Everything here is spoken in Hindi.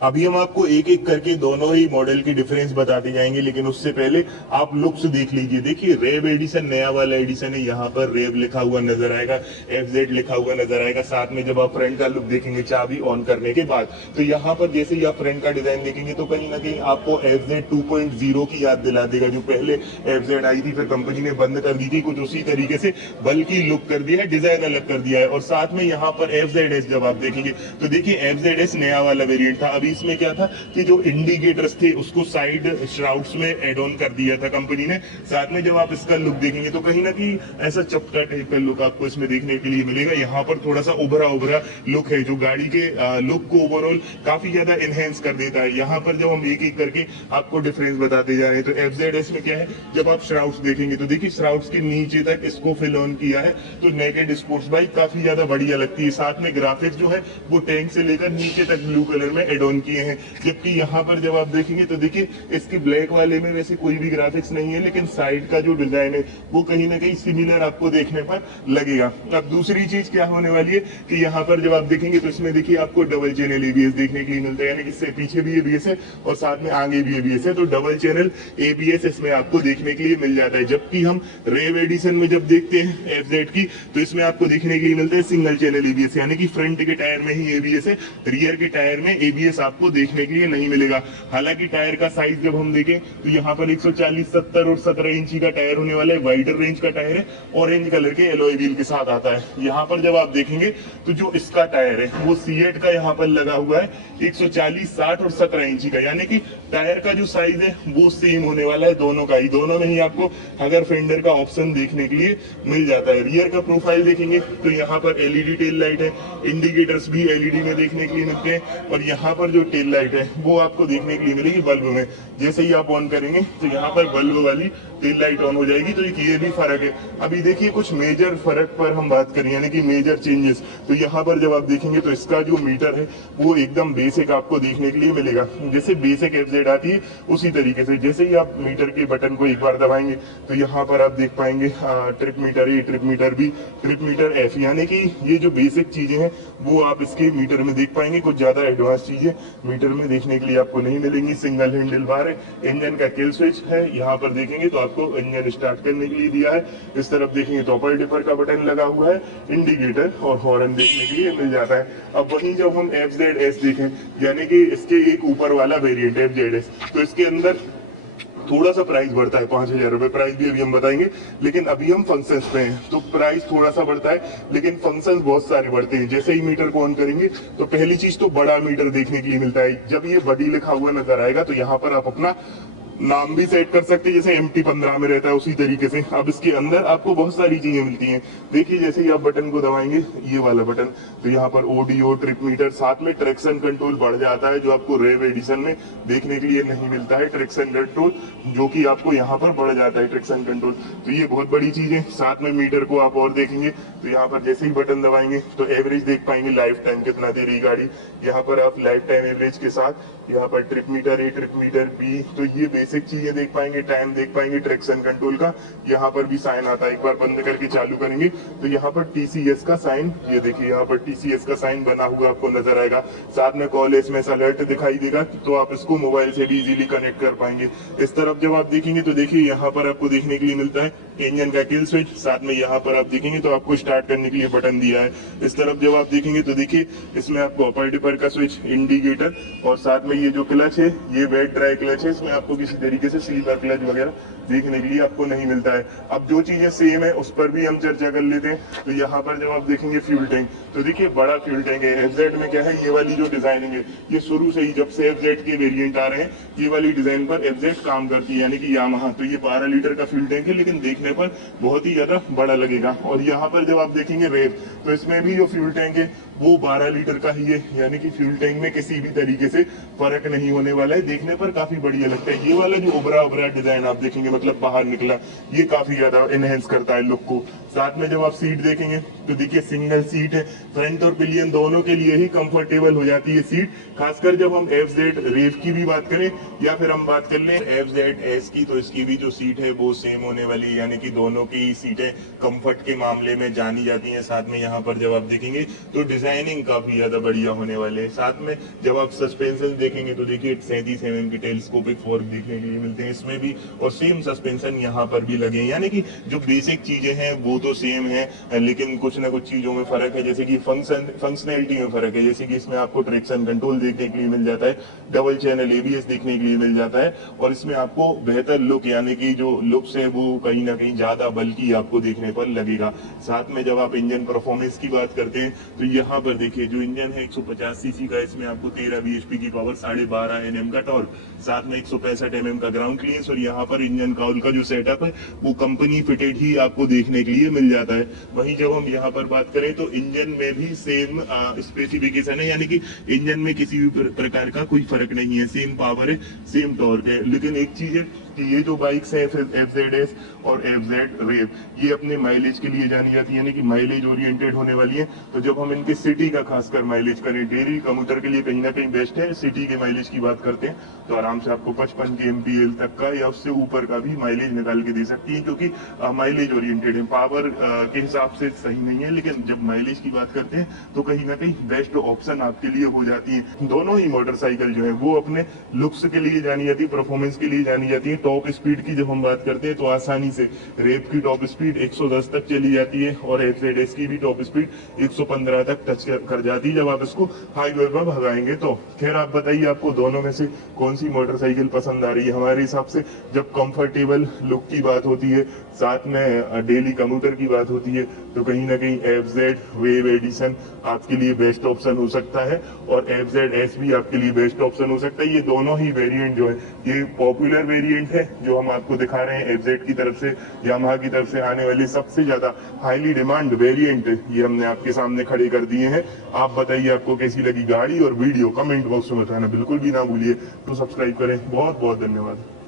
अभी हम आपको एक एक करके दोनों ही मॉडल की डिफरेंस बताते जाएंगे, लेकिन उससे पहले आप लुक्स देख लीजिए। देखिए रेव एडिशन नया वाला एडिशन है, यहाँ पर रेव लिखा हुआ नजर आएगा, एफजेड लिखा हुआ नजर आएगा। साथ में जब आप फ्रंट का लुक देखेंगे चाबी ऑन करने के बाद, तो यहाँ पर जैसे ही आप फ्रंट का डिजाइन देखेंगे तो कहीं ना कहीं आपको एफजेड 2.0 की याद दिला देगा। जो पहले एफजेड आई थी फिर कंपनी ने बंद कर दी थी, कुछ उसी तरीके से बल्कि लुक कर दिया है, डिजाइन अलग कर दिया है। और साथ में यहाँ पर एफजेड जब आप देखेंगे तो देखिए एफजेड नया वाला वेरिएंट था। अभी इसमें क्या था कि जो इंडिकेटर्स थे उसको साइड श्राउड्स में एड ऑन कर दिया था कंपनी ने। साथ में जब आप इसका लुक देखेंगे तो कहीं ना कहीं ऐसा चपटा टाइप का लुक आपको इसमें देखने के लिए मिलेगा। यहाँ पर थोड़ा सा उभरा उभरा लुक है जो गाड़ी के लुक को ओवरऑल काफी ज्यादा एनहेंस कर देता है। यहाँ पर जब हम एक एक करके आपको डिफरेंस बताते जा रहे हैं तो एफजेड में क्या है, जब आप श्राउड्स देखेंगे तो देखिए श्राउड्स के नीचे तक इसको फिल ऑन किया है, तो नेकेड स्पोर्ट्स बाइक काफी ज्यादा बढ़िया लगती है। साथ में ग्राफिक्स जो है वो टैंक से लेकर नीचे तक ब्लू कलर में एड ऑन किए हैं। जबकि यहाँ पर जब आप देखेंगे तो देखिए इसके ब्लैक वाले में वैसे कोई भी ग्राफिक्स नहीं है, लेकिन साइड का जो डिजाइन है वो कहीं ना कहीं सिमिलर आपको देखने पर लगेगा। अब दूसरी चीज क्या होने वाली है कि यहाँ पर जब आप देखेंगे तो इसमें देखिए आपको डबल चैनल एबीएस देखने के लिए मिलता है, यानी कि इससे पीछे भी एबीएस है और साथ में आगे भी एबीएस है, तो डबल चैनल एबीएस इसमें आपको देखने के लिए मिल जाता है। जबकि हम रेव एडिशन में जब देखते हैं एफजेड की तो इसमें आपको देखने के लिए मिलता है सिंगल चैनल एबीएस, यानी कि फ्रंट के टायर में ही एबीएस है, रियर के टायर में एबीएस आपको देखने के लिए नहीं मिलेगा। हालांकि टायर का साइज जब हम देखें तो यहाँ पर 140, 70 और 17 इंची का टायर होने वाला है, वाइडर रेंज का टायर है, ऑरेंज कलर के एलॉय व्हील के साथ आता है। यहाँ पर जब आप देखेंगे तो जो इसका टायर है वो सीएट का यहाँ पर लगा हुआ है 140, 60 और 17 इंची का, यानी कि टायर का जो साइज है वो सेम होने वाला है दोनों का ही। दोनों में ही आपको अगर फेंडर का ऑप्शन देखने के लिए मिल जाता है। रियर का प्रोफाइल देखेंगे तो यहाँ पर एलईडी टेल लाइट है, इंडिकेटर्स भी एलईडी में देखने के लिए मिलते हैं, और यहाँ पर जो टेल लाइट है वो आपको देखने के लिए मिलेगी बल्ब में। जैसे ही आप ऑन करेंगे तो यहाँ पर बल्ब वाली टेल लाइट ऑन हो जाएगी। तो एक ये भी फर्क है। अभी देखिए कुछ मेजर फर्क पर हम बात करें, यानी कि मेजर चेंजेस, तो यहाँ पर जब आप देखेंगे तो इसका जो मीटर है वो एकदम बेसिक आपको देखने के लिए मिलेगा। जैसे बेसिक एफजेड आती है उसी तरीके से जैसे ही आप मीटर के बटन को एक बार दबाएंगे तो यहाँ पर आप देख पाएंगे trip meter A, trip meter B, trip meter F, यानी कि ये जो बेसिक चीजें हैं वो आप इसके मीटर में देख पाएंगे। कुछ ज्यादा एडवांस चीजें मीटर में देखने के लिए आपको नहीं मिलेंगी। सिंगल हैंडल बार है, इंजन का किल स्विच है, यहाँ पर देखेंगे तो आपको इंजन स्टार्ट करने के लिए दिया है। इस तरफ देखेंगे तो अपर डिपर का बटन लगा हुआ है, इंडिकेटर और हॉर्न देखने के लिए मिल जाता है। अब वहीं जब हम एफजेड देखें, यानी कि इसके एक ऊपर वाला वेरिएंट एफजेड, तो इसके अंदर थोड़ा सा प्राइस बढ़ता है, 5,000 रुपए प्राइस भी अभी हम बताएंगे। लेकिन अभी हम फंक्शंस पे हैं तो प्राइस थोड़ा सा बढ़ता है, लेकिन फंक्शंस बहुत सारे बढ़ते हैं। जैसे ही मीटर को ऑन करेंगे तो पहली चीज तो बड़ा मीटर देखने के लिए मिलता है। जब ये बड़ी लिखा हुआ नजर आएगा तो यहाँ पर आप अपना नाम भी सेट कर सकते हैं, जैसे MT-15 में रहता है उसी तरीके से। अब इसके अंदर आपको बहुत सारी चीजें मिलती हैं। देखिए जैसे ही आप बटन को दबाएंगे, ये वाला बटन, तो यहाँ पर ODO, ट्रिप मीटर, साथ में ट्रैक्शन कंट्रोल बढ़ जाता है, जो आपको रेव एडिशन में देखने के लिए नहीं मिलता है। ट्रैक्शन कंट्रोल जो कि आपको यहाँ पर बढ़ जाता है, ट्रैक्शन कंट्रोल, तो ये बहुत बड़ी चीज है। साथ में मीटर को आप और देखेंगे तो यहाँ पर जैसे ही बटन दबाएंगे तो एवरेज देख पाएंगे, लाइफ टाइम कितना दे रही गाड़ी। यहाँ पर आप लाइफ टाइम एवरेज के साथ यहाँ पर trip meter A, trip meter B, तो ये बेसिक चीजें देख पाएंगे। टाइम देख पाएंगे, ट्रैक्शन कंट्रोल का यहाँ पर भी साइन आता है। एक बार बंद करके चालू करेंगे तो यहाँ पर TCS का साइन, ये देखिए यहाँ पर TCS का साइन बना हुआ आपको नजर आएगा। साथ में कॉल एसएमएस अलर्ट दिखाई देगा, तो आप इसको मोबाइल से भी इजीली कनेक्ट कर पाएंगे। इस तरफ जब आप देखेंगे तो देखिए यहाँ पर आपको देखने के लिए मिलता है इंजन का किल स्विच, साथ में यहाँ पर आप देखेंगे तो आपको स्टार्ट करने के लिए बटन दिया है। इस तरफ जब आप देखेंगे तो देखिए इसमें आपको अपर डिपर का स्विच, इंडिकेटर, और साथ में ये जो क्लच है ये वेट ड्राई क्लच है। इसमें आपको किसी तरीके से स्लीपर क्लच वगैरह देखने के लिए आपको नहीं मिलता है। अब जो चीजें सेम है उस पर भी हम चर्चा कर लेते हैं। तो यहाँ पर जब आप देखेंगे फ्यूल टैंक, तो देखिए बड़ा फ्यूल टैंक है। एफजेड में क्या है, ये वाली जो डिजाइनिंग है ये शुरू से ही जब से एफजेड के वेरिएंट आ रहे हैं ये वाली डिजाइन पर एफजेड काम करती है, यानी कि यामाहा। तो ये 12 लीटर का फ्यूल टैंक है, लेकिन देखने पर बहुत ही ज्यादा बड़ा लगेगा। और यहाँ पर जब आप देखेंगे रेव, तो इसमें भी जो फ्यूल टैंक है वो 12 लीटर का ही है, यानी कि फ्यूल टैंक में किसी भी तरीके से फर्क नहीं होने वाला है। देखने पर काफी बढ़िया लगता है। ये वाला जो उभरा उभरा डिजाइन आप देखेंगे, मतलब बाहर निकला, ये काफी ज्यादा एनहेंस करता है लुक को। साथ में जब आप सीट देखेंगे तो देखिए सिंगल सीट है, फ्रंट और पिलियन दोनों के लिए ही कंफर्टेबल हो जाती है सीट। खासकर जब हम FZ रेव की भी बात करें या फिर हम बात कर लें FZS की, तो इसकी भी जो सीट है वो सेम होने वाली है, यानी कि दोनों की सीटें कंफर्ट के मामले में जानी जाती हैं। साथ में यहाँ पर जब आप देखेंगे तो डिजाइनिंग काफी ज्यादा बढ़िया होने वाले हैं। साथ में जब आप सस्पेंशन देखेंगे तो देखिए 37 mm की टेलीस्कोपिक फोर्क देखने के लिए मिलते हैं इसमें भी, और सेम सस्पेंशन यहाँ पर भी लगे हैं। यानी कि जो बेसिक चीजें हैं वो तो सेम है, लेकिन कुछ ना कुछ चीजों में फर्क है, जैसे कि फंक्शनैलिटी में फर्क है। जैसे कि इसमें आपको ट्रैक्शन कंट्रोल देखने के लिए मिल जाता है, डबल चैनल ABS देखने के लिए मिल जाता है, और इसमें आपको बेहतर लुक, यानी कि जो लुक्स है वो कहीं ना कहीं ज्यादा बल्कि आपको देखने पर लगेगा। साथ में जब आप इंजन परफॉर्मेंस की बात करते हैं तो यहाँ पर देखिए जो इंजन है 150 सीसी का, इसमें आपको 13 bhp की पावर, 12.5 Nm का टॉर्क, साथ में 165 mm का ग्राउंड क्लियरेंस, और यहाँ पर इंजन काउल का जो सेटअप है वो कंपनी फिटेड ही आपको देखने के लिए मिल जाता है। वहीं जब हम यहाँ पर बात करें तो इंजन में भी सेम स्पेसिफिकेशन है, यानी कि इंजन में किसी भी प्रकार का कोई फर्क नहीं है, सेम पावर है, सेम टॉर्क है। लेकिन एक चीज है कि ये जो बाइक्स है FZS और FZ रेव, ये अपने माइलेज के लिए जानी जाती है, यानी कि माइलेज ओरिएंटेड होने वाली है। तो जब हम इनके सिटी का खासकर माइलेज करें, डेली कम्यूटर के लिए कहीं ना कहीं बेस्ट है। सिटी के माइलेज की बात करते हैं तो आराम से आपको 55 kmpl तक का या उससे ऊपर का भी माइलेज निकाल के दे सकती है, क्योंकि माइलेज ओरिएंटेड है, पावर के हिसाब से सही नहीं है। लेकिन जब माइलेज की बात करते हैं तो कहीं ना कहीं बेस्ट ऑप्शन आपके लिए हो जाती है। दोनों ही मोटरसाइकिल जो है वो अपने लुक्स के लिए जानी जाती है, परफॉर्मेंस के लिए जानी जाती है। टॉप स्पीड की जब हम बात करते हैं तो आसानी से रेव की टॉप स्पीड 110 तक चली जाती है, और FZS की भी टॉप स्पीड 115 तक टच कर जाती है जब आप इसको हाईवे पर भगाएंगे तो। खैर आप बताइए आपको दोनों में से कौन सी मोटरसाइकिल पसंद आ रही है। हमारे हिसाब से जब कंफर्टेबल लुक की बात होती है, साथ में डेली कम्यूटर की बात होती है, तो कहीं ना कहीं FZ वेव एडिशन आपके लिए बेस्ट ऑप्शन हो सकता है, और FZS भी आपके लिए बेस्ट ऑप्शन हो सकता है। ये दोनों ही वेरिएंट जो है ये पॉपुलर वेरिएंट है, जो हम आपको दिखा रहे हैं FZ की तरफ से, यामाहा की तरफ से आने वाले सबसे ज्यादा हाईली डिमांड वेरिएंट ये हमने आपके सामने खड़े कर दिए हैं। आप बताइए आपको कैसी लगी गाड़ी, और वीडियो कमेंट बॉक्स में बताना बिल्कुल भी ना भूलिए। तो सब्सक्राइब करें। बहुत बहुत धन्यवाद।